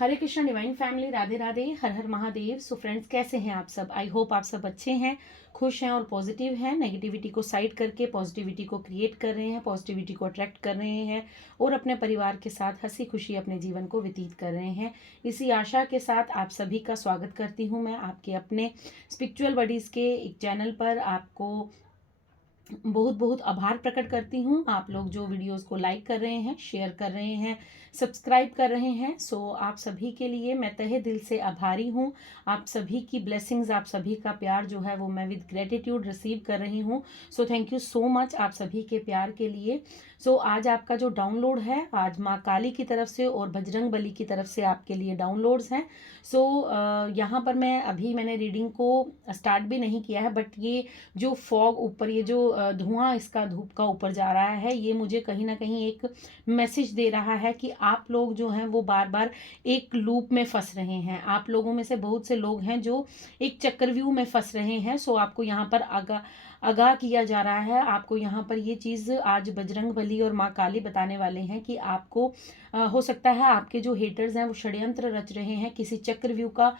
हरे Krishna divine family, Radhe Radhe, हर हर Mahadev. So friends, कैसे हैं आप सब? आई होप आप सब अच्छे हैं, खुश हैं और पॉजिटिव हैं। नेगेटिविटी को साइड करके पॉजिटिविटी को क्रिएट कर रहे हैं, पॉजिटिविटी को अट्रैक्ट कर रहे हैं और अपने परिवार के साथ हंसी खुशी अपने जीवन को व्यतीत कर रहे हैं। इसी आशा के साथ आप सभी का स्वागत करती हूँ मैं आपके अपने स्पिरिचुअल बडीज़ के एक चैनल पर। आपको बहुत बहुत आभार प्रकट करती हूँ, आप लोग जो वीडियोस को लाइक कर रहे हैं, शेयर कर रहे हैं, सब्सक्राइब कर रहे हैं। सो आप सभी के लिए मैं तहे दिल से आभारी हूँ। आप सभी की ब्लेसिंग्स, आप सभी का प्यार जो है वो मैं विद ग्रेटिट्यूड रिसीव कर रही हूँ। So thank you so much आप सभी के प्यार के लिए। सो आज आपका जो डाउनलोड है, आज माँ काली की तरफ से और बजरंग बली की तरफ से आपके लिए डाउनलोड्स हैं। सो यहाँ पर मैंने रीडिंग को स्टार्ट भी नहीं किया है, बट ये जो फॉग ऊपर, ये जो धुआं इसका धूप का ऊपर जा रहा है, ये मुझे कहीं ना कहीं एक मैसेज दे रहा है कि आप लोग जो हैं वो बार बार एक लूप में फंस रहे हैं। आप लोगों में से बहुत से लोग हैं जो एक चक्रव्यूह में फंस रहे हैं। सो आपको यहाँ पर आगाह किया जा रहा है। आपको यहाँ पर ये चीज़ आज बजरंग बली और माँ काली बताने वाले हैं कि आपको हो सकता है आपके जो हेटर्स हैं वो षड्यंत्र रच रहे हैं किसी चक्रव्यूह का।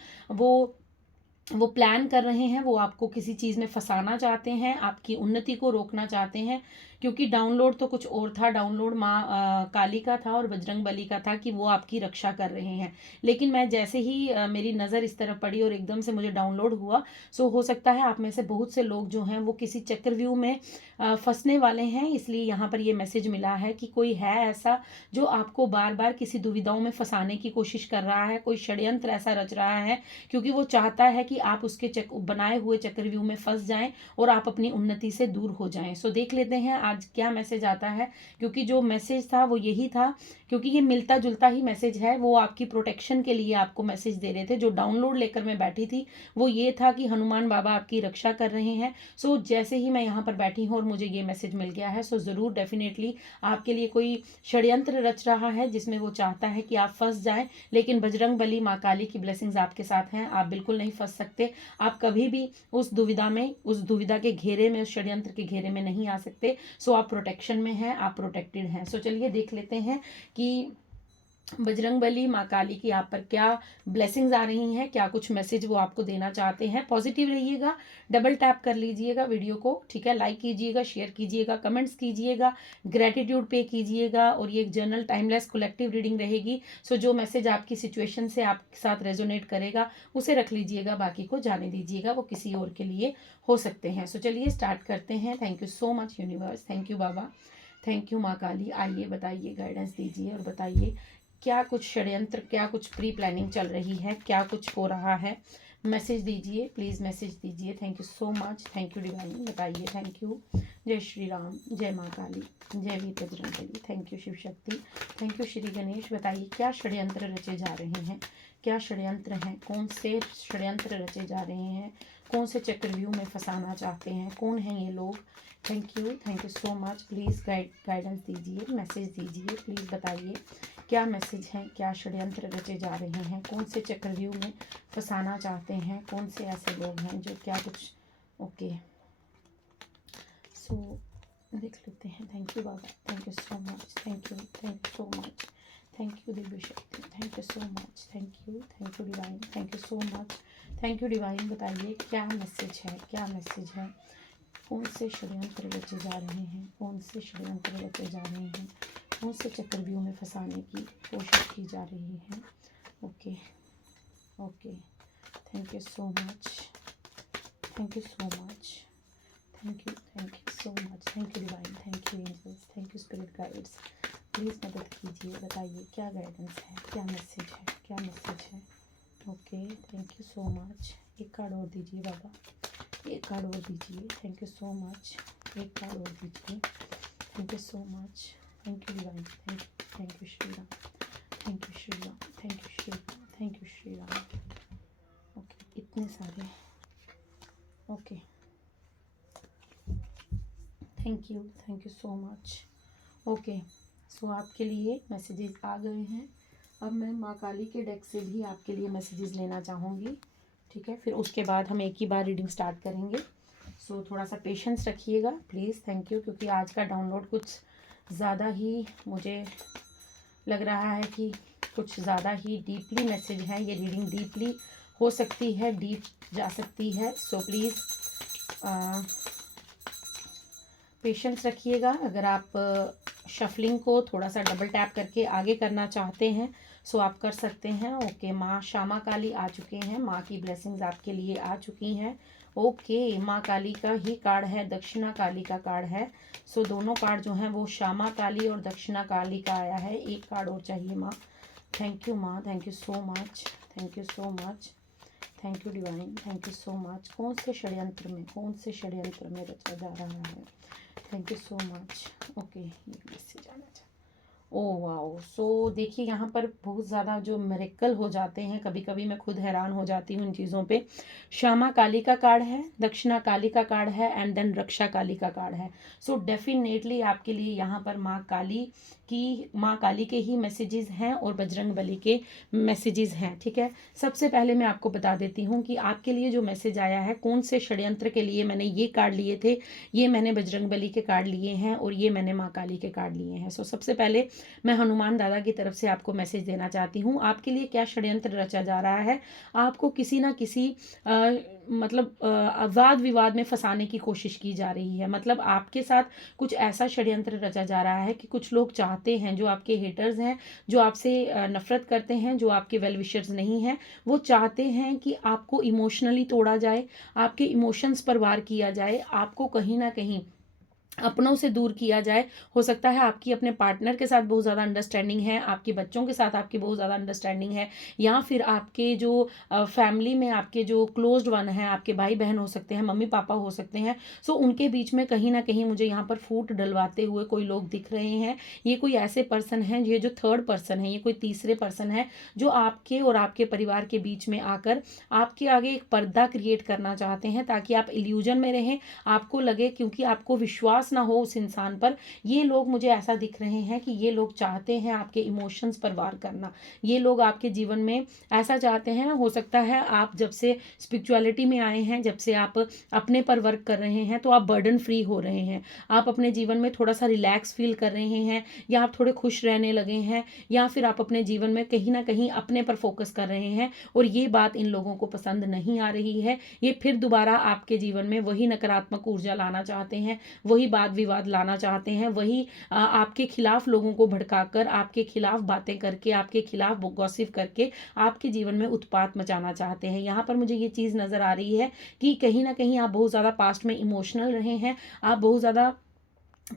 वो प्लान कर रहे हैं, वो आपको किसी चीज़ में फंसाना चाहते हैं, आपकी उन्नति को रोकना चाहते हैं। क्योंकि डाउनलोड तो कुछ और था, डाउनलोड माँ काली का था और बजरंग बली का था कि वो आपकी रक्षा कर रहे हैं। लेकिन मैं जैसे ही मेरी नज़र इस तरफ पड़ी और एकदम से मुझे डाउनलोड हुआ, सो हो सकता है आप में से बहुत से लोग जो हैं वो किसी चक्रव्यूह में फंसने वाले हैं। इसलिए यहाँ पर ये मैसेज मिला है कि कोई है ऐसा जो आपको बार बार किसी दुविधाओं में फंसाने की कोशिश कर रहा है, कोई षड्यंत्र ऐसा रच रहा है, क्योंकि वो चाहता है कि आप उसके बनाए हुए चक्रव्यूह में फंस जाएं और आप अपनी उन्नति से दूर हो जाएं। सो देख लेते हैं आज क्या मैसेज आता है, क्योंकि जो मैसेज था वो यही था, क्योंकि ये मिलता जुलता ही मैसेज है। वो आपकी प्रोटेक्शन के लिए आपको मैसेज दे रहे थे। जो डाउनलोड लेकर मैं बैठी थी वो ये था कि हनुमान बाबा आपकी रक्षा कर रहे हैं। सो जैसे ही मैं यहाँ पर बैठी हूँ और मुझे ये मैसेज मिल गया है, सो ज़रूर डेफिनेटली आपके लिए कोई षड्यंत्र रच रहा है जिसमें वो चाहता है कि आप फंस जाएं। लेकिन बजरंग बली माँ काली की ब्लेसिंग्स आपके साथ हैं, आप बिल्कुल नहीं फंस सकते। आप कभी भी उस दुविधा के घेरे में, उस षड्यंत्र के घेरे में नहीं आ सकते। सो आप प्रोटेक्शन में हैं, आप प्रोटेक्टेड हैं। सो चलिए देख लेते हैं कि बजरंग बली माँ काली की आप पर क्या ब्लेसिंग्स आ रही हैं, क्या कुछ मैसेज वो आपको देना चाहते हैं। पॉजिटिव रहिएगा, डबल टैप कर लीजिएगा वीडियो को, ठीक है, लाइक कीजिएगा, शेयर कीजिएगा, कमेंट्स कीजिएगा, ग्रेटिट्यूड पे कीजिएगा। और ये एक जर्नल टाइमलेस कलेक्टिव रीडिंग रहेगी। सो जो मैसेज आपकी सिचुएशन से आपके साथ रेजोनेट करेगा उसे रख लीजिएगा, बाकी को जाने दीजिएगा, वो किसी और के लिए हो सकते हैं। सो चलिए स्टार्ट करते हैं। Thank you so much universe, thank you Baba, thank you माँ काली। आइए बताइए, गाइडेंस दीजिए और बताइए क्या कुछ षड्यंत्र, क्या कुछ प्री प्लानिंग चल रही है, क्या कुछ हो रहा है। मैसेज दीजिए प्लीज़, मैसेज दीजिए। Thank you so much, thank you divine, बताइए। Thank you. जय श्री राम, जय माँ काली, जय वीर Bajrang Bali, thank you Shiv Shakti, thank you Shri Ganesh. बताइए क्या षड्यंत्र रचे जा रहे हैं, क्या षड्यंत्र हैं, कौन से षड्यंत्र रचे जा रहे हैं, कौन से चक्रव्यूह में फंसाना चाहते हैं, कौन हैं ये लोग। Thank you so much. Please guidance दीजिए, मैसेज दीजिए, प्लीज़ बताइए क्या मैसेज हैं, क्या षड्यंत्र रचे जा रहे हैं, कौन से चक्रव्यूह में फंसाना चाहते हैं, कौन से ऐसे लोग हैं जो क्या कुछ। ओके, सो देख लेते हैं। Thank you Baba, thank you so much, thank you so much, thank you Divya शक्ति, thank you so much, thank you divine, thank you so much, thank you divine. बताइए क्या मैसेज है, क्या मैसेज है, कौन से षड्यंत्र रचे जा रहे हैं, कौन से षड्यंत्र रचे जा रहे हैं, कौन से चक्रव्यूह में फंसाने की कोशिश की जा रही है। Okay okay, thank you so much, thank you so much, thank you so much, thank you divine, thank you angels, thank you spirit guides. Please मदद कीजिए, बताइए क्या गाइडेंस है, क्या मैसेज है, क्या मैसेज है। Okay, thank you so much. एक कार्ड और दीजिए बाबा, एक कार्ड और दीजिए। थैंक यू सो मच, एक कार्ड और दीजिए। Thank you so much, thank you divine, thank you Shri Ram, thank you Shri Ram, thank you Shri Ram, thank you Shri Ram. Okay, इतने सारे। Okay, thank you so much. Okay, so आपके लिए मैसेजेस आ गए हैं। अब मैं माँ काली के डेक से भी आपके लिए मैसेजेस लेना चाहूँगी, ठीक है। फिर उसके बाद हम एक ही बार रीडिंग स्टार्ट करेंगे। सो थोड़ा सा पेशेंस रखिएगा प्लीज़। थैंक यू, क्योंकि आज का डाउनलोड कुछ ज़्यादा ही मुझे लग रहा है कि कुछ ज़्यादा ही डीपली मैसेज है, ये रीडिंग डीपली हो सकती है, डीप जा सकती है, सो प्लीज़ पेशेंस रखिएगा। अगर आप शफलिंग को थोड़ा सा डबल टैप करके आगे करना चाहते हैं सो आप कर सकते हैं। ओके, माँ श्यामा काली आ चुके हैं, माँ की ब्लेसिंग्स आपके लिए आ चुकी हैं। ओके, माँ काली का ही कार्ड है, दक्षिणा काली का कार्ड है। सो दोनों कार्ड जो हैं वो श्यामा काली और दक्षिणा काली का आया है। एक कार्ड और चाहिए माँ। थैंक यू माँ, thank you so much, thank you so much, thank you divine, thank you so much. कौन से षड्यंत्र में रचा जा रहा है? Thank you so much. Okay, ये मैसेज आना चाहिए। ओ वाओ, सो देखिए यहाँ पर बहुत ज़्यादा जो मिरेकल हो जाते हैं, कभी कभी मैं खुद हैरान हो जाती हूँ इन चीज़ों पे। श्यामा काली का कार्ड है, दक्षिणा काली का कार्ड है एंड देन रक्षा काली का कार्ड है। सो डेफिनेटली आपके लिए यहाँ पर माँ काली के ही मैसेजेस हैं और बजरंग बली के मैसेजेस हैं। ठीक है, सबसे पहले मैं आपको बता देती हूँ कि आपके लिए जो मैसेज आया है, कौन से षड्यंत्र के लिए मैंने ये कार्ड लिए थे। ये मैंने बजरंग बली के कार्ड लिए हैं और ये मैंने माँ काली के कार्ड लिए हैं। सो सबसे पहले मैं हनुमान दादा की तरफ से आपको मैसेज देना चाहती हूँ। आपके लिए क्या षड्यंत्र रचा जा रहा है? आपको किसी ना किसी वाद विवाद में फंसाने की कोशिश की जा रही है। मतलब आपके साथ कुछ ऐसा षड्यंत्र रचा जा रहा है कि कुछ लोग चाहते हैं, जो आपके हेटर्स हैं, जो आपसे नफरत करते हैं, जो आपके वेल विशर्स नहीं हैं, वो चाहते हैं कि आपको इमोशनली तोड़ा जाए, आपके इमोशंस पर वार किया जाए, आपको कहीं ना कहीं अपनों से दूर किया जाए। हो सकता है आपकी अपने पार्टनर के साथ बहुत ज़्यादा अंडरस्टैंडिंग है, आपके बच्चों के साथ आपकी बहुत ज़्यादा अंडरस्टैंडिंग है, या फिर आपके जो फैमिली में आपके जो क्लोज्ड वन हैं, आपके भाई बहन हो सकते हैं, मम्मी पापा हो सकते हैं। सो उनके बीच में कहीं ना कहीं मुझे यहाँ पर फूट डलवाते हुए कोई लोग दिख रहे हैं। ये कोई ऐसे पर्सन हैं, ये जो थर्ड पर्सन है, ये कोई तीसरे पर्सन है जो आपके और आपके परिवार के बीच में आकर आपके आगे एक पर्दा क्रिएट करना चाहते हैं ताकि आप इल्यूजन में रहें। आपको लगे, क्योंकि आपको विश्वास ना हो उस इंसान पर। ये लोग मुझे ऐसा दिख रहे हैं कि ये लोग चाहते हैं आपके इमोशंस पर वार करना। ये लोग आपके जीवन में ऐसा चाहते हैं, हो सकता है आप जब से स्पिरिचुअलिटी में आए हैं, जब से आप अपने पर वर्क कर रहे हैं, तो आप बर्डन फ्री हो रहे हैं, आप अपने जीवन में थोड़ा सा रिलैक्स फील कर रहे हैं, या आप थोड़े खुश रहने लगे हैं, या फिर आप अपने जीवन में कहीं ना कहीं अपने पर फोकस कर रहे हैं। और ये बात इन लोगों को पसंद नहीं आ रही है। ये फिर दोबारा आपके जीवन में वही नकारात्मक ऊर्जा लाना चाहते हैं, वही वाद विवाद लाना चाहते हैं, वही आपके खिलाफ लोगों को भड़काकर, आपके खिलाफ बातें करके, आपके खिलाफ गॉसिप करके आपके जीवन में उत्पात मचाना चाहते हैं। यहाँ पर मुझे ये चीज़ नज़र आ रही है कि कहीं ना कहीं आप बहुत ज़्यादा पास्ट में इमोशनल रहे हैं, आप बहुत ज़्यादा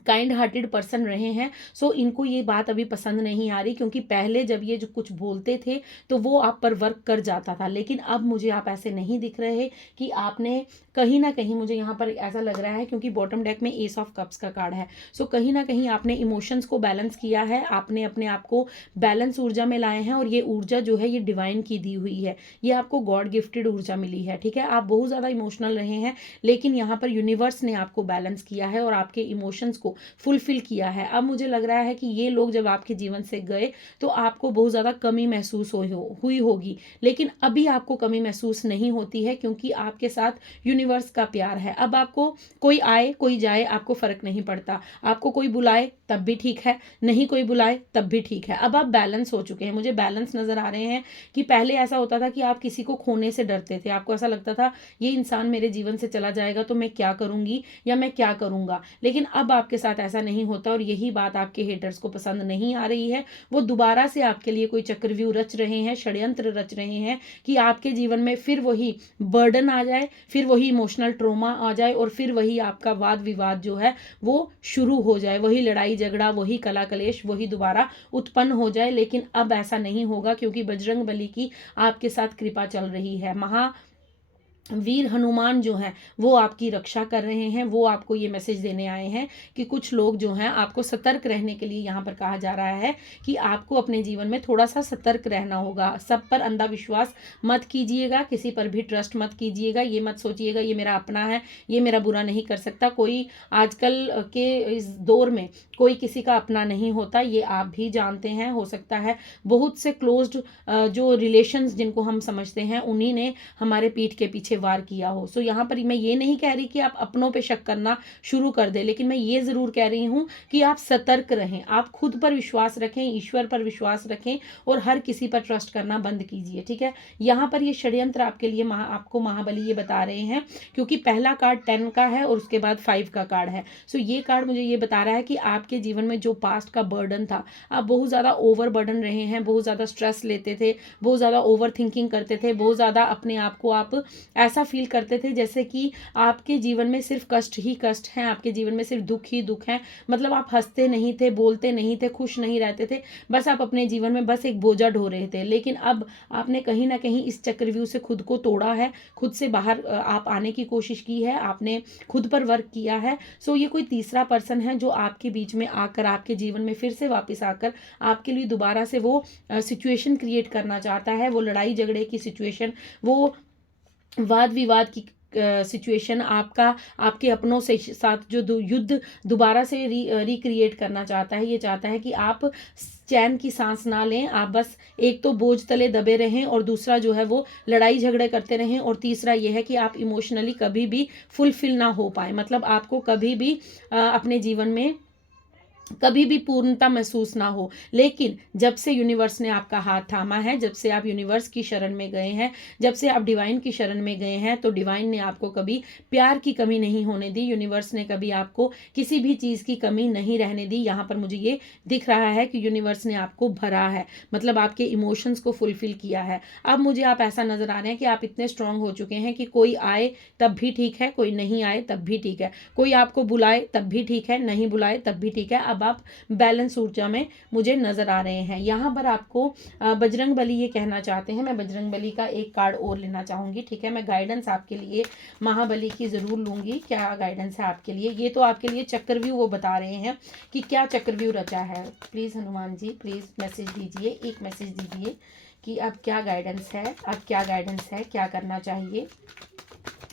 काइंड हार्टेड पर्सन रहे हैं। सो इनको ये बात अभी पसंद नहीं आ रही, क्योंकि पहले जब ये जो कुछ बोलते थे तो वो आप पर वर्क कर जाता था, लेकिन अब मुझे आप ऐसे नहीं दिख रहे कि आपने कहीं ना कहीं, मुझे यहाँ पर ऐसा लग रहा है क्योंकि बॉटम डेक में एस ऑफ कप्स का कार्ड है। सो कहीं ना कहीं आपने इमोशंस को बैलेंस किया है, आपने अपने आप को बैलेंस ऊर्जा में लाए हैं, और ये ऊर्जा जो है ये डिवाइन की दी हुई है, ये आपको गॉड गिफ्टेड ऊर्जा मिली है। ठीक है, आप बहुत ज़्यादा इमोशनल रहे हैं, लेकिन यहाँ पर यूनिवर्स ने आपको बैलेंस किया है और आपके इमोशंस को फुलफिल किया है। अब मुझे लग रहा है कि ये लोग जब आपके जीवन से गए तो आपको बहुत ज़्यादा कमी महसूस हुई होगी, लेकिन अभी आपको कमी महसूस नहीं होती है, क्योंकि आपके साथ यूनिवर्स का प्यार है। अब आपको कोई आए कोई जाए, आपको फ़र्क नहीं पड़ता, आपको कोई बुलाए तब भी ठीक है, नहीं कोई बुलाए तब भी ठीक है। अब आप बैलेंस हो चुके हैं, मुझे बैलेंस नज़र आ रहे हैं। कि पहले ऐसा होता था कि आप किसी को खोने से डरते थे, आपको ऐसा लगता था ये इंसान मेरे जीवन से चला जाएगा तो मैं क्या करूंगी या मैं क्या करूंगा, लेकिन अब आपके साथ ऐसा नहीं होता, और यही बात आपके हेटर्स को पसंद नहीं आ रही है। वो दोबारा से आपके लिए कोई चक्रव्यूह रच रहे हैं, षड्यंत्र रच रहे हैं कि आपके जीवन में फिर वही बर्डन आ जाए, फिर वही इमोशनल ट्रोमा आ जाए, और फिर वही आपका वाद विवाद जो है वो शुरू हो जाए, वही लड़ाई झगड़ा, वही कला कलेश, वही दोबारा उत्पन्न हो जाए। लेकिन अब ऐसा नहीं होगा, क्योंकि बजरंग बली की आपके साथ कृपा चल रही है। वीर हनुमान जो हैं वो आपकी रक्षा कर रहे हैं। वो आपको ये मैसेज देने आए हैं कि कुछ लोग जो हैं, आपको सतर्क रहने के लिए यहाँ पर कहा जा रहा है कि आपको अपने जीवन में थोड़ा सा सतर्क रहना होगा। सब पर अंधा विश्वास मत कीजिएगा, किसी पर भी ट्रस्ट मत कीजिएगा। ये मत सोचिएगा ये मेरा अपना है, ये मेरा बुरा नहीं कर सकता। कोई आजकल के इस दौर में कोई किसी का अपना नहीं होता, ये आप भी जानते हैं। हो सकता है बहुत से क्लोज्ड जो रिलेशंस जिनको हम समझते हैं, उन्हीं ने हमारे पीठ के पीछे पीछे वार किया हो। सो यहाँ पर मैं ये नहीं कह रही कि आप अपनों पे शक करना शुरू कर दे, लेकिन मैं ये जरूर कह रही हूँ कि आप सतर्क रहें, आप खुद पर विश्वास रखें, ईश्वर पर विश्वास रखें और हर किसी पर ट्रस्ट करना बंद कीजिए। ठीक है, यहाँ पर ये षड्यंत्र आपके लिए आपको महाबली ये बता रहे हैं, क्योंकि पहला कार्ड 10 का है और उसके बाद 5 का कार्ड है। सो ये कार्ड मुझे ये बता रहा है कि आपके जीवन में जो पास्ट का बर्डन था, आप बहुत ज़्यादा ओवर बर्डन रहे हैं, बहुत ज़्यादा स्ट्रेस लेते थे, बहुत ज़्यादा ओवर थिंकिंग करते थे, बहुत ज़्यादा अपने आप को आप ऐसा फील करते थे जैसे कि आपके जीवन में सिर्फ कष्ट ही कष्ट हैं, आपके जीवन में सिर्फ दुख ही दुख हैं। मतलब आप हंसते नहीं थे, बोलते नहीं थे, खुश नहीं रहते थे, बस आप अपने जीवन में बस एक बोझा ढो रहे थे। लेकिन अब आपने कहीं ना कहीं इस चक्रव्यूह से खुद को तोड़ा है, खुद से बाहर आप आने की कोशिश की है, आपने खुद पर वर्क किया है। सो ये कोई तीसरा पर्सन है जो आपके बीच में आकर, आपके जीवन में फिर से वापस आकर आपके लिए दोबारा से वो सिचुएशन क्रिएट करना चाहता है, वो लड़ाई झगड़े की सिचुएशन, वो वाद विवाद की सिचुएशन, आपके अपनों से साथ जो युद्ध दोबारा से रिक्रिएट करना चाहता है। ये चाहता है कि आप चैन की सांस ना लें, आप बस एक तो बोझ तले दबे रहें और दूसरा जो है वो लड़ाई झगड़े करते रहें, और तीसरा ये है कि आप इमोशनली कभी भी फुलफिल ना हो पाए। मतलब आपको कभी भी अपने जीवन में कभी भी पूर्णता महसूस ना हो। लेकिन जब से यूनिवर्स ने आपका हाथ थामा है, जब से आप यूनिवर्स की शरण में गए हैं, जब से आप डिवाइन की शरण में गए हैं, तो डिवाइन ने आपको कभी प्यार की कमी नहीं होने दी, यूनिवर्स ने कभी आपको किसी भी चीज़ की कमी नहीं रहने दी। यहाँ पर मुझे ये दिख रहा है कि यूनिवर्स ने आपको भरा है, मतलब आपके इमोशंस को फुलफिल किया है। अब मुझे आप ऐसा नजर आ रहे हैं कि आप इतने स्ट्रांग हो चुके हैं कि कोई आए तब भी ठीक है, कोई नहीं आए तब भी ठीक है, कोई आपको बुलाए तब भी ठीक है, नहीं बुलाए तब भी ठीक है। अब आप बैलेंस ऊर्जा में मुझे नजर आ रहे हैं। यहाँ पर आपको बजरंग बली ये कहना चाहते हैं, मैं बजरंग बली का एक कार्ड और लेना चाहूंगी। ठीक है, मैं गाइडेंस आपके लिए महाबली की जरूर लूंगी। क्या गाइडेंस है आपके लिए? ये तो आपके लिए चक्रव्यूह वो बता रहे हैं कि क्या चक्रव्यूह रचा है। Please Hanuman ji, please message दीजिए, एक मैसेज दीजिए कि अब क्या गाइडेंस है, अब क्या गाइडेंस है, क्या करना चाहिए,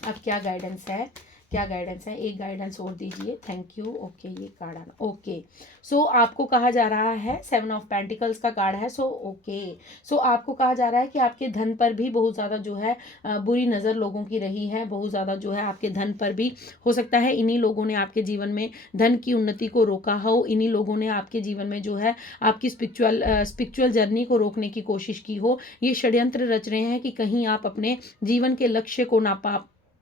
अब क्या गाइडेंस है, क्या गाइडेंस है। एक गाइडेंस और दीजिए, थैंक यू। ओके, ये कार्ड आना। ओके, सो आपको कहा जा रहा है 7 ऑफ पेंटिकल्स का कार्ड है। सो ओके, सो आपको कहा जा रहा है कि आपके धन पर भी बहुत ज़्यादा जो है बुरी नज़र लोगों की रही है, बहुत ज़्यादा जो है आपके धन पर भी हो सकता है इन्हीं लोगों ने आपके जीवन में धन की उन्नति को रोका हो, इन्हीं लोगों ने आपके जीवन में जो है आपकी स्पिरिचुअल जर्नी को रोकने की कोशिश की हो। ये षड्यंत्र रच रहे हैं कि कहीं आप अपने जीवन के लक्ष्य को ना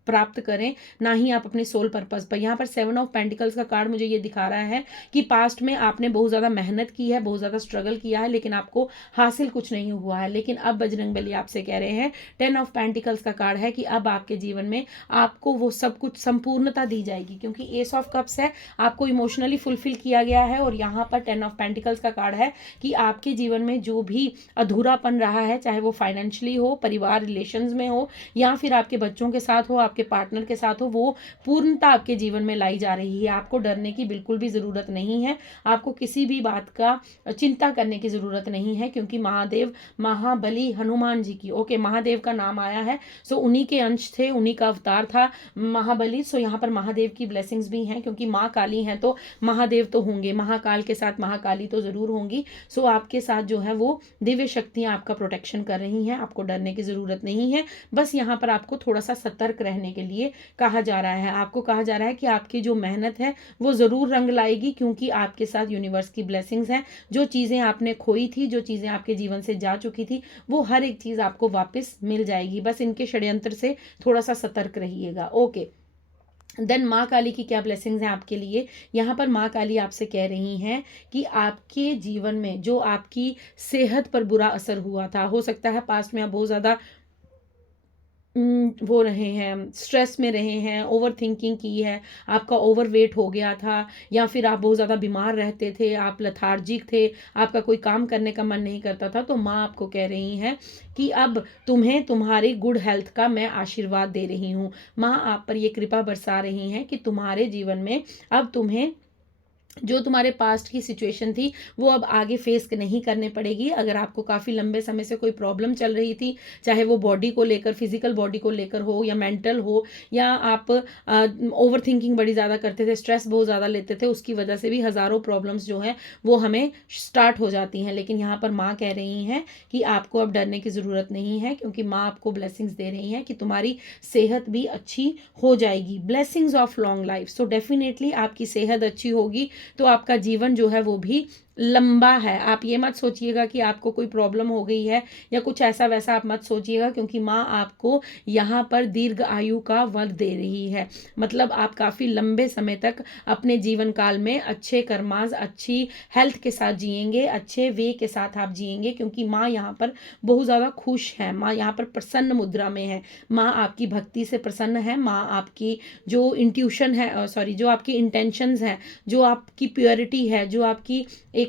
प्राप्त करें, ना ही आप अपने सोल पर्पस पर। यहाँ पर 7 ऑफ पेंटिकल्स का कार्ड मुझे ये दिखा रहा है कि पास्ट में आपने बहुत ज़्यादा मेहनत की है, बहुत ज़्यादा स्ट्रगल किया है, लेकिन आपको हासिल कुछ नहीं हुआ है। लेकिन अब बजरंग बली आपसे कह रहे हैं, 10 ऑफ पेंटिकल्स का कार्ड है कि अब आपके जीवन में आपको वो सब कुछ संपूर्णता दी जाएगी, क्योंकि एस ऑफ कप्स है, आपको इमोशनली फुलफिल किया गया है। और यहाँ पर 10 ऑफ पेंटिकल्स का कार्ड है कि आपके जीवन में जो भी अधूरापन रहा है, चाहे वो फाइनेंशियली हो, परिवार रिलेशंस में हो, या फिर आपके बच्चों के साथ हो, आपके पार्टनर के साथ हो, वो पूर्णता आपके जीवन में लाई जा रही है। आपको डरने की बिल्कुल भी जरूरत नहीं है, आपको किसी भी बात का चिंता करने की जरूरत नहीं है, क्योंकि महादेव महाबली हनुमान जी की, ओके, महादेव का नाम आया है, सो उन्हीं के अंश थे, उन्हीं का अवतार था महाबली। सो यहाँ पर महादेव की ब्लेसिंग्स भी हैं, क्योंकि माँ काली हैं तो महादेव तो होंगे, महाकाल के साथ महाकाली तो जरूर होंगी। सो आपके साथ जो है वो दिव्य शक्तियां आपका प्रोटेक्शन कर रही हैं, आपको डरने की जरूरत नहीं है। बस यहाँ पर आपको थोड़ा सा सतर्क रहने के लिए कहा जा रहा है। आपको कहा जा रहा है कि आपकी जो मेहनत है वो जरूर रंग लाएगी, क्योंकि आपके साथ यूनिवर्स की ब्लेसिंग्स हैं। जो चीजें आपने खोई थी, जो चीजें आपके जीवन से जा चुकी थी, वो हर एक चीज आपको वापस मिल जाएगी। बस इनके षड्यंत्र से थोड़ा सा सतर्क रहिएगा। ओके, देन माँ काली की क्या ब्लेसिंग्स हैं आपके लिए? यहाँ पर माँ काली आपसे कह रही हैं कि आपके जीवन में जो आपकी सेहत पर बुरा असर हुआ था, हो सकता है पास्ट में आप बहुत ज़्यादा वो रहे हैं, स्ट्रेस में रहे हैं, ओवर थिंकिंग की है, आपका ओवर वेट हो गया था, या फिर आप बहुत ज़्यादा बीमार रहते थे, आप लथार्जिक थे, आपका कोई काम करने का मन नहीं करता था। तो माँ आपको कह रही हैं कि अब तुम्हें तुम्हारी गुड हेल्थ का मैं आशीर्वाद दे रही हूँ। माँ आप पर ये कृपा बरसा रही हैं कि तुम्हारे जीवन में अब तुम्हें जो तुम्हारे पास्ट की सिचुएशन थी वो अब आगे फेस नहीं करने पड़ेगी। अगर आपको काफ़ी लंबे समय से कोई प्रॉब्लम चल रही थी, चाहे वो बॉडी को लेकर, फिजिकल बॉडी को लेकर हो या मेंटल हो, या आप ओवर थिंकिंग बड़ी ज़्यादा करते थे, स्ट्रेस बहुत ज़्यादा लेते थे, उसकी वजह से भी हज़ारों प्रॉब्लम्स जो हैं वो हमें स्टार्ट हो जाती हैं। लेकिन यहाँ पर माँ कह रही हैं कि आपको अब डरने की ज़रूरत नहीं है, क्योंकि माँ आपको ब्लेसिंग्स दे रही हैं कि तुम्हारी सेहत भी अच्छी हो जाएगी। Blessings of long life. So definitely आपकी सेहत अच्छी होगी तो आपका जीवन जो है वो भी लंबा है। आप ये मत सोचिएगा कि आपको कोई प्रॉब्लम हो गई है या कुछ ऐसा वैसा आप मत सोचिएगा, क्योंकि माँ आपको यहाँ पर दीर्घ आयु का वर दे रही है। मतलब आप काफ़ी लंबे समय तक अपने जीवन काल में अच्छे कर्माज, अच्छी हेल्थ के साथ जिएंगे, अच्छे वे के साथ आप जिएंगे, क्योंकि माँ यहाँ पर बहुत ज़्यादा खुश है। माँ यहाँ पर प्रसन्न मुद्रा में है। माँ आपकी भक्ति से प्रसन्न है। माँ आपकी जो इंट्यूशन है, सॉरी, जो आपकी इंटेंशंस हैं, जो आपकी प्योरिटी है, जो आपकी एक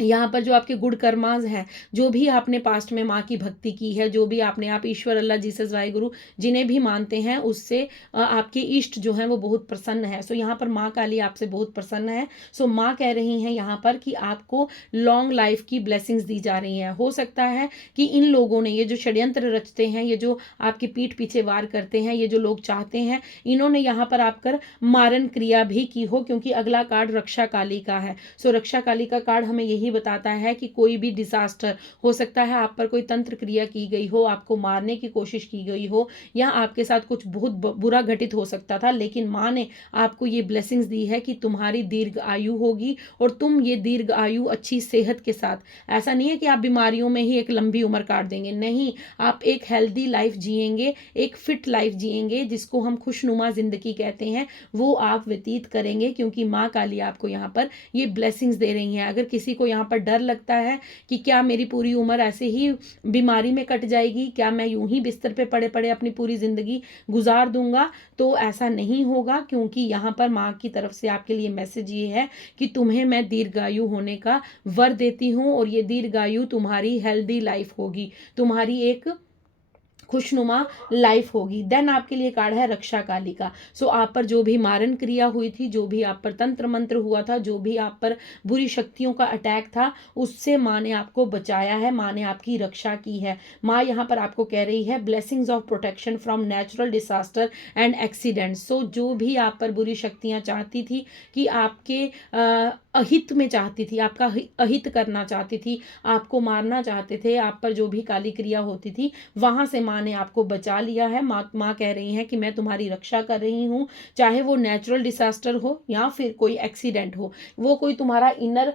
यहाँ पर जो आपके गुड कर्माज हैं, जो भी आपने पास्ट में माँ की भक्ति की है, जो भी आपने, आप ईश्वर, अल्लाह, जीसस, वाहिगुरु जिन्हें भी मानते हैं, उससे आपके इष्ट जो हैं वो बहुत प्रसन्न है। सो यहाँ पर माँ काली आपसे बहुत प्रसन्न है। सो माँ कह रही हैं यहाँ पर कि आपको लॉन्ग लाइफ की ब्लेसिंग्स दी जा रही हैं। हो सकता है कि इन लोगों ने, ये जो षड्यंत्र रचते हैं, ये जो आपकी पीठ पीछे वार करते हैं, ये जो लोग चाहते हैं, इन्होंने यहाँ पर आपकर मारन क्रिया भी की हो, क्योंकि अगला कार्ड रक्षा काली का है। सो रक्षा काली का कार्ड हमें यही बताता है कि कोई भी डिजास्टर हो सकता है, आप पर कोई तंत्र क्रिया की गई हो, आपको मारने की कोशिश की गई हो, या आपके साथ कुछ बहुत बुरा घटित हो सकता था, लेकिन माँ ने आपको ये ब्लेसिंग्स दी है कि तुम्हारी दीर्घ आयु होगी और तुम ये दीर्घ आयु अच्छी सेहत के साथ, ऐसा नहीं है कि आप बीमारियों में ही एक लंबी उम्र काट देंगे, नहीं, आप एक हेल्दी लाइफ जिएंगे, एक फिट लाइफ जिएंगे, जिसको हम खुशनुमा जिंदगी कहते हैं, वो आप व्यतीत करेंगे, क्योंकि माँ काली आपको यहाँ पर ये ब्लेसिंग्स दे रही हैं। अगर किसी को यहाँ पर डर लगता है कि क्या मेरी पूरी उम्र ऐसे ही बीमारी में कट जाएगी, क्या मैं यूं ही बिस्तर पे पड़े पड़े अपनी पूरी जिंदगी गुजार दूंगा, तो ऐसा नहीं होगा, क्योंकि यहाँ पर माँ की तरफ से आपके लिए मैसेज ये है कि तुम्हें मैं दीर्घायु होने का वर देती हूँ, और ये दीर्घायु तुम्हारी हेल्दी लाइफ होगी, तुम्हारी एक खुशनुमा लाइफ होगी। देन आपके लिए कार्ड है रक्षा काली का। सो आप पर जो भी मारन क्रिया हुई थी, जो भी आप पर तंत्र मंत्र हुआ था, जो भी आप पर बुरी शक्तियों का अटैक था, उससे माँ ने आपको बचाया है, माँ ने आपकी रक्षा की है। माँ यहाँ पर आपको कह रही है blessings of protection from natural disaster and accidents. So जो भी आप पर बुरी शक्तियाँ चाहती थी कि आपके अहित में चाहती थी, आपका अहित करना चाहती थी, आपको मारना चाहते थे, आप पर जो भी काली क्रिया होती थी, वहां से माँ ने आपको बचा लिया है। माँ कह रही हैं कि मैं तुम्हारी रक्षा कर रही हूँ, चाहे वो नेचुरल डिसास्टर हो या फिर कोई एक्सीडेंट हो, वो कोई तुम्हारा इनर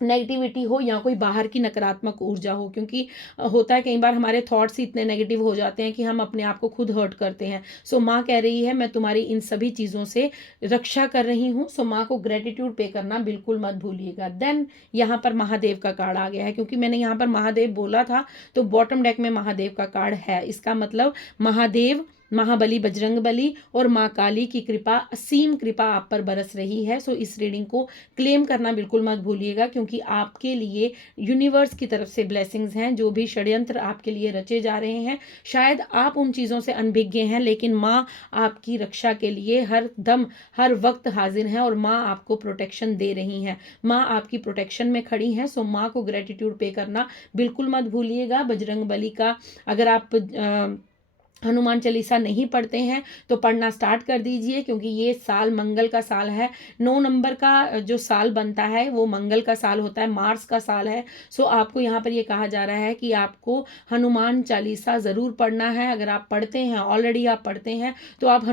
नेगेटिविटी हो या कोई बाहर की नकारात्मक ऊर्जा हो, क्योंकि होता है कई बार हमारे थॉट्स ही इतने नेगेटिव हो जाते हैं कि हम अपने आप को खुद हर्ट करते हैं। सो माँ कह रही है मैं तुम्हारी इन सभी चीज़ों से रक्षा कर रही हूँ। सो माँ को ग्रेटिट्यूड पे करना बिल्कुल मत भूलिएगा। देन यहाँ पर महादेव का कार्ड आ गया है, क्योंकि मैंने यहाँ पर महादेव बोला था तो बॉटम डेक में महादेव का कार्ड है। इसका मतलब महादेव, महाबली, बजरंग बली और माँ काली की कृपा, असीम कृपा आप पर बरस रही है। सो इस रीडिंग को क्लेम करना बिल्कुल मत भूलिएगा, क्योंकि आपके लिए यूनिवर्स की तरफ से ब्लेसिंग्स हैं। जो भी षड्यंत्र आपके लिए रचे जा रहे हैं, शायद आप उन चीज़ों से अनभिज्ञ हैं, लेकिन माँ आपकी रक्षा के लिए हर दम हर वक्त हाजिर हैं और माँ आपको प्रोटेक्शन दे रही हैं। माँ आपकी प्रोटेक्शन में खड़ी हैं। सो माँ को ग्रेटिट्यूड पे करना बिल्कुल मत भूलिएगा। बजरंग बली का, अगर आप हनुमान चालीसा नहीं पढ़ते हैं तो पढ़ना स्टार्ट कर दीजिए, क्योंकि ये साल मंगल का साल है। 9 नंबर का जो साल बनता है वो मंगल का साल होता है, मार्स का साल है। सो आपको यहाँ पर ये कहा जा रहा है कि आपको हनुमान चालीसा ज़रूर पढ़ना है। अगर आप पढ़ते हैं, ऑलरेडी आप पढ़ते हैं, तो आप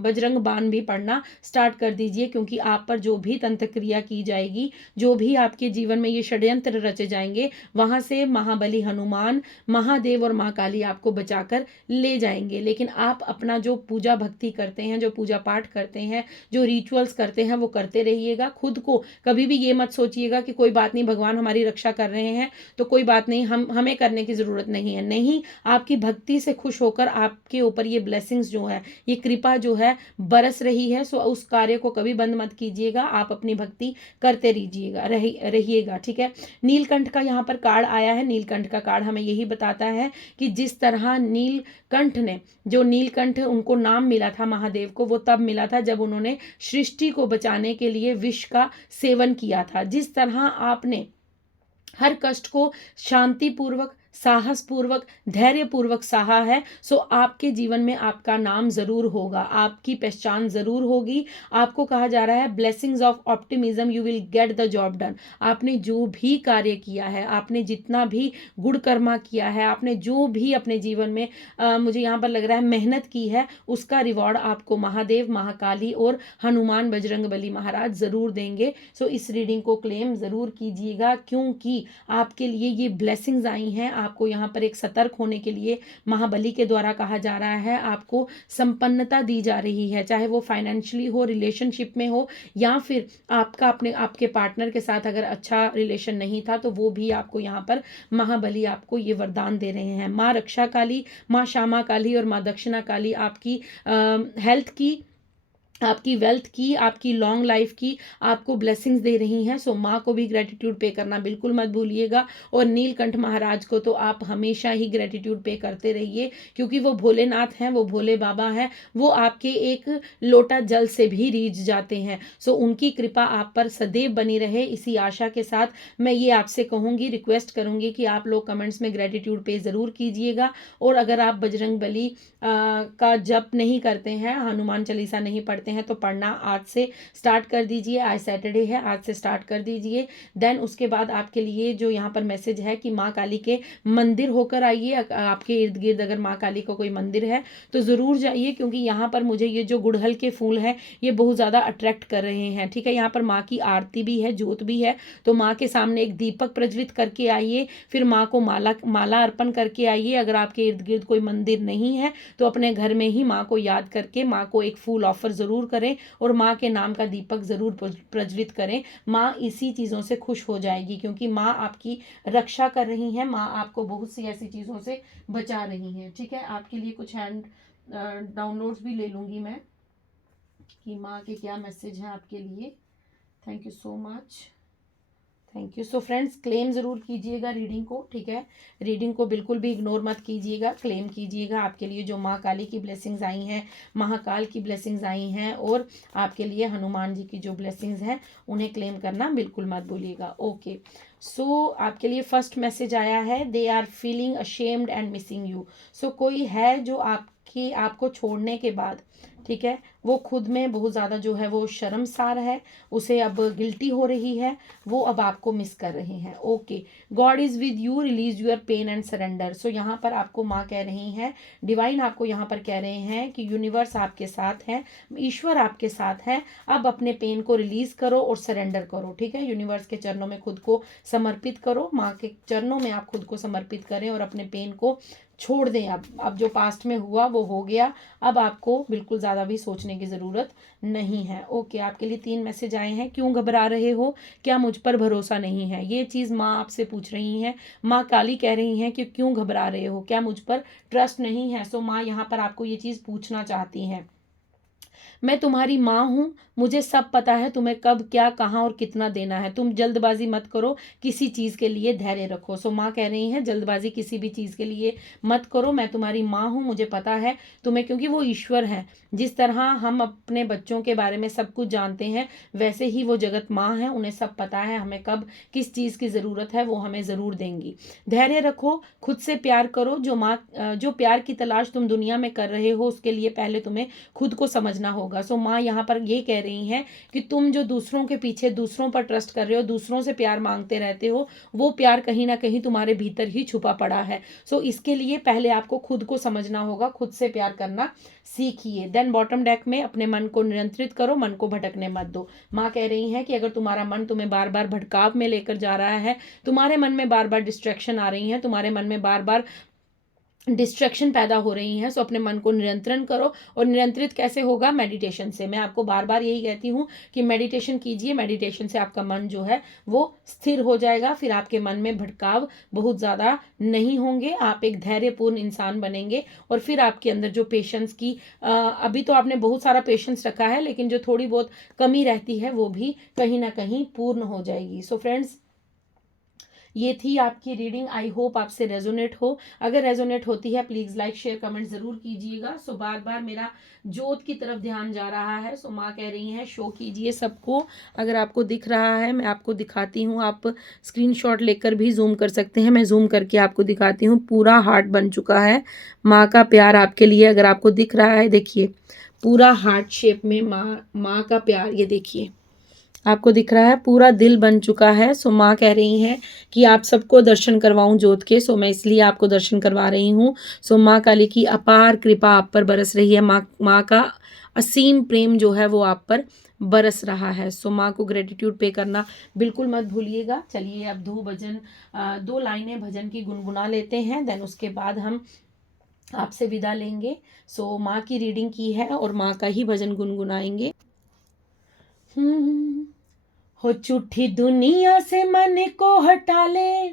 बजरंग बाण भी पढ़ना स्टार्ट कर दीजिए, क्योंकि आप पर जो भी तंत्र क्रिया की जाएगी, जो भी आपके जीवन में ये षड्यंत्र रचे जाएंगे, वहाँ से महाबली हनुमान, महादेव और माँ काली आपको बचाकर ले जाएंगे। लेकिन आप अपना जो पूजा भक्ति करते हैं, जो पूजा पाठ करते हैं, जो रिचुअल्स करते हैं, वो करते रहिएगा। खुद को कभी भी ये मत सोचिएगा कि कोई बात नहीं, भगवान हमारी रक्षा कर रहे हैं तो कोई बात नहीं, हमें करने की ज़रूरत नहीं है। नहीं, आपकी भक्ति से खुश होकर आपके ऊपर ये ब्लेसिंग्स जो है, ये कृपा जो है बरस रही है। सो उस कार्य को कभी बंद मत कीजिएगा, आप अपनी भक्ति करते रहिएगा, ठीक है। नीलकंठ का यहाँ पर कार्ड आया है। नीलकंठ का कार्ड हमें यही बताता है कि जिस तरह कंठ ने, जो नीलकंठ उनको नाम मिला था महादेव को, वो तब मिला था जब उन्होंने सृष्टि को बचाने के लिए विष का सेवन किया था। जिस तरह आपने हर कष्ट को शांतिपूर्वक, साहसपूर्वक, धैर्यपूर्वक सहा है, सो आपके जीवन में आपका नाम जरूर होगा, आपकी पहचान जरूर होगी। आपको कहा जा रहा है blessings of optimism, you will get the job done. आपने जो भी कार्य किया है, आपने जितना भी गुण कर्मा किया है, आपने जो भी अपने जीवन में मुझे यहाँ पर लग रहा है मेहनत की है, उसका रिवॉर्ड आपको महादेव, महाकाली और हनुमान बजरंगबली महाराज जरूर देंगे। सो इस रीडिंग को क्लेम जरूर कीजिएगा, क्योंकि आपके लिए ये ब्लेसिंग्स आई हैं। आपको यहाँ पर एक सतर्क होने के लिए महाबली के द्वारा कहा जा रहा है, आपको संपन्नता दी जा रही है, चाहे वो फाइनेंशियली हो, रिलेशनशिप में हो, या फिर आपका अपने आपके पार्टनर के साथ अगर अच्छा रिलेशन नहीं था तो वो भी आपको यहाँ पर महाबली आपको ये वरदान दे रहे हैं। माँ रक्षा काली, माँ श्यामा काली और माँ दक्षिणा काली आपकी हेल्थ की, आपकी वेल्थ की, आपकी लॉन्ग लाइफ की आपको ब्लेसिंग्स दे रही हैं। सो माँ को भी ग्रेटिट्यूड पे करना बिल्कुल मत भूलिएगा, और नीलकंठ महाराज को तो आप हमेशा ही ग्रेटिट्यूड पे करते रहिए, क्योंकि वो भोलेनाथ हैं, वो भोले बाबा हैं, वो आपके एक लोटा जल से भी रीझ जाते हैं। सो उनकी कृपा आप पर सदैव बनी रहे, इसी आशा के साथ मैं ये आपसे कहूँगी, रिक्वेस्ट करूँगी कि आप लोग कमेंट्स में ग्रेटिट्यूड पे ज़रूर कीजिएगा। और अगर आप बजरंग बली का जप नहीं करते हैं, हनुमान चालीसा नहीं पढ़ते हैं, तो पढ़ना आज से स्टार्ट कर दीजिए। आज सैटरडे है, आज से स्टार्ट कर दीजिए। देन उसके बाद आपके लिए जो यहाँ पर मैसेज है कि माँ काली के मंदिर होकर आइए। आपके इर्द गिर्द अगर माँ काली का कोई मंदिर है तो ज़रूर जाइए, क्योंकि यहाँ पर मुझे ये जो गुड़हल के फूल हैं ये बहुत ज़्यादा अट्रैक्ट कर रहे हैं। ठीक है, यहाँ पर माँ की आरती भी है, जोत भी है, तो माँ के सामने एक दीपक प्रज्वलित करके आइए, फिर माँ को माला अर्पण करके आइए। अगर आपके इर्द गिर्द कोई मंदिर नहीं है तो अपने घर में ही माँ को याद करके माँ को एक फूल ऑफर ज़रूर करें, और माँ के नाम का दीपक ज़रूर प्रज्वलित करें। माँ इसी चीज़ों से खुश हो जाएगी, क्योंकि माँ आपकी रक्षा कर रही हैं, माँ आपको बहुत सी ऐसी चीज़ों से बचा रही हैं। ठीक है, आपके लिए कुछ हैंड डाउनलोड्स भी ले लूँगी मैं कि माँ के क्या मैसेज हैं आपके लिए। Thank you so much, thank you. So friends, claim ज़रूर कीजिएगा रीडिंग को। ठीक है, रीडिंग को बिल्कुल भी इग्नोर मत कीजिएगा, क्लेम कीजिएगा। आपके लिए जो माँ काली की ब्लेसिंग्स आई हैं, महाकाल की ब्लेसिंग्स आई हैं, और आपके लिए हनुमान जी की जो ब्लेसिंग्स हैं उन्हें क्लेम करना बिल्कुल मत भूलिएगा। ओके, सो आपके लिए फर्स्ट मैसेज आया है, they are feeling ashamed and missing you. So कोई है जो आपको छोड़ने के बाद, ठीक है, वो खुद में बहुत ज़्यादा जो है वो शर्मसार है, उसे अब गिल्टी हो रही है, वो अब आपको मिस कर रहे हैं। Okay, God is with you, release your pain and surrender. So यहाँ पर आपको माँ कह रही हैं, डिवाइन आपको यहाँ पर कह रहे हैं कि यूनिवर्स आपके साथ है, ईश्वर आपके साथ है। अब अपने पेन को रिलीज करो और सरेंडर करो। ठीक है, यूनिवर्स के चरणों में खुद को समर्पित करो, माँ के चरणों में आप खुद को समर्पित करें और अपने पेन को छोड़ दें। अब जो पास्ट में हुआ वो हो गया, अब आपको बिल्कुल ज़्यादा भी सोचने की ज़रूरत नहीं है। ओके, आपके लिए 3 मैसेज आए हैं। क्यों घबरा रहे हो, क्या मुझ पर भरोसा नहीं है? ये चीज़ माँ आपसे पूछ रही हैं, माँ काली कह रही हैं कि क्यों घबरा रहे हो, क्या मुझ पर ट्रस्ट नहीं है? सो माँ यहाँ पर आपको ये चीज़ पूछना चाहती हैं, मैं तुम्हारी माँ हूँ, मुझे सब पता है तुम्हें कब क्या कहाँ और कितना देना है। तुम जल्दबाजी मत करो, किसी चीज़ के लिए धैर्य रखो। सो माँ कह रही हैं जल्दबाजी किसी भी चीज़ के लिए मत करो, मैं तुम्हारी माँ हूँ, मुझे पता है तुम्हें, क्योंकि वो ईश्वर हैं। जिस तरह हम अपने बच्चों के बारे में सब कुछ जानते हैं, वैसे ही वो जगत माँ हैं, उन्हें सब पता है हमें कब किस चीज़ की ज़रूरत है, वो हमें ज़रूर देंगी। धैर्य रखो, खुद से प्यार करो। जो प्यार की तलाश तुम दुनिया में कर रहे हो, उसके लिए पहले तुम्हें खुद को समझना होगा। सो माँ यहाँ पर ये कह रही हैं कि तुम जो दूसरों के पीछे, दूसरों पर ट्रस्ट कर रहे हो, दूसरों से प्यार मांगते रहते हो, वो प्यार कहीं ना कहीं तुम्हारे भीतर ही छुपा पड़ा है। सो इसके लिए पहले आपको खुद को समझना होगा, खुद से प्यार करना सीखिए। देन बॉटम डेक में अपने मन को नियंत्रित करो, मन को भटकने मत दो। माँ कह रही हैं कि अगर तुम्हारा मन तुम्हें बार बार भटकाव में लेकर जा रहा है, तुम्हारे मन में बार बार डिस्ट्रैक्शन आ रही है, तुम्हारे मन में बार बार डिस्ट्रैक्शन पैदा हो रही हैं, सो अपने मन को नियंत्रण करो। और नियंत्रित कैसे होगा? मेडिटेशन से। मैं आपको बार बार यही कहती हूँ कि मेडिटेशन कीजिए, मेडिटेशन से आपका मन जो है वो स्थिर हो जाएगा, फिर आपके मन में भटकाव बहुत ज़्यादा नहीं होंगे, आप एक धैर्यपूर्ण इंसान बनेंगे, और फिर आपके अंदर जो पेशेंस की अभी तो आपने बहुत सारा पेशेंस रखा है, लेकिन जो थोड़ी बहुत कमी रहती है वो भी कहीं ना कहीं पूर्ण हो जाएगी। सो फ्रेंड्स, ये थी आपकी रीडिंग। आई होप आपसे रेजोनेट हो। अगर रेजोनेट होती है प्लीज़ लाइक शेयर कमेंट ज़रूर कीजिएगा। सो बार बार मेरा जोत की तरफ ध्यान जा रहा है। सो माँ कह रही हैं शो कीजिए सबको। अगर आपको दिख रहा है मैं आपको दिखाती हूँ, आप स्क्रीनशॉट लेकर भी जूम कर सकते हैं। मैं जूम करके आपको दिखाती हूँ। पूरा हार्ट बन चुका है माँ का प्यार आपके लिए। अगर आपको दिख रहा है देखिए, पूरा हार्ट शेप में माँ का प्यार, ये देखिए आपको दिख रहा है, पूरा दिल बन चुका है। सो माँ कह रही हैं कि आप सबको दर्शन करवाऊं जोत के। सो मैं इसलिए आपको दर्शन करवा रही हूँ। सो माँ काली की अपार कृपा आप पर बरस रही है। माँ का असीम प्रेम जो है वो आप पर बरस रहा है। सो माँ को ग्रेटिट्यूड पे करना बिल्कुल मत भूलिएगा। चलिए अब दो लाइनें भजन की गुनगुना लेते हैं, देन उसके बाद हम आपसे विदा लेंगे। सो माँ की रीडिंग की है और माँ का ही भजन गुनगुनाएंगे। हो झूठी दुनिया से मन को हटा ले,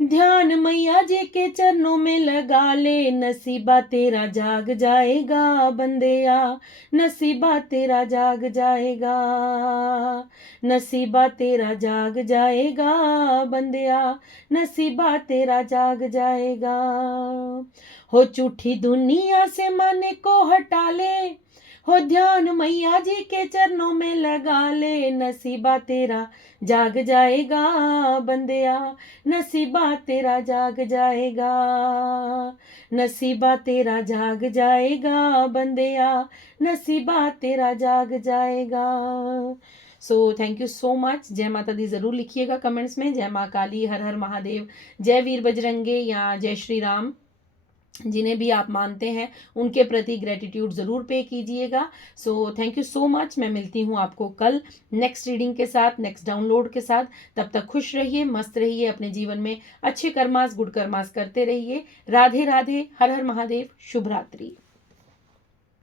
ध्यान मैया जी के चरणों में लगा ले। नसीबा तेरा जाग जाएगा बंदेया, नसीबा तेरा जाग जाएगा, नसीबा तेरा जाग जाएगा बंदेया, नसीबा तेरा जाग जाएगा। हो झूठी दुनिया से मन को हटा ले, हो ध्यान मैया जी के चरणों में लगा ले। नसीबा तेरा जाग जाएगा बंदेया, नसीबा तेरा जाग जाएगा, नसीबा तेरा जाग जाएगा बंदेया, नसीबा तेरा जाग जाएगा। So thank you so much. जय माता दी ज़रूर लिखिएगा कमेंट्स में। जय माँ काली, हर हर महादेव, जय वीर बजरंगे या जय श्री राम, जिन्हें भी आप मानते हैं उनके प्रति ग्रेटिट्यूड ज़रूर पे कीजिएगा। So thank you so much. मैं मिलती हूँ आपको कल नेक्स्ट रीडिंग के साथ, नेक्स्ट डाउनलोड के साथ। तब तक खुश रहिए, मस्त रहिए, अपने जीवन में अच्छे कर्मास गुड कर्मास करते रहिए। राधे राधे, हर हर महादेव, शुभ रात्रि।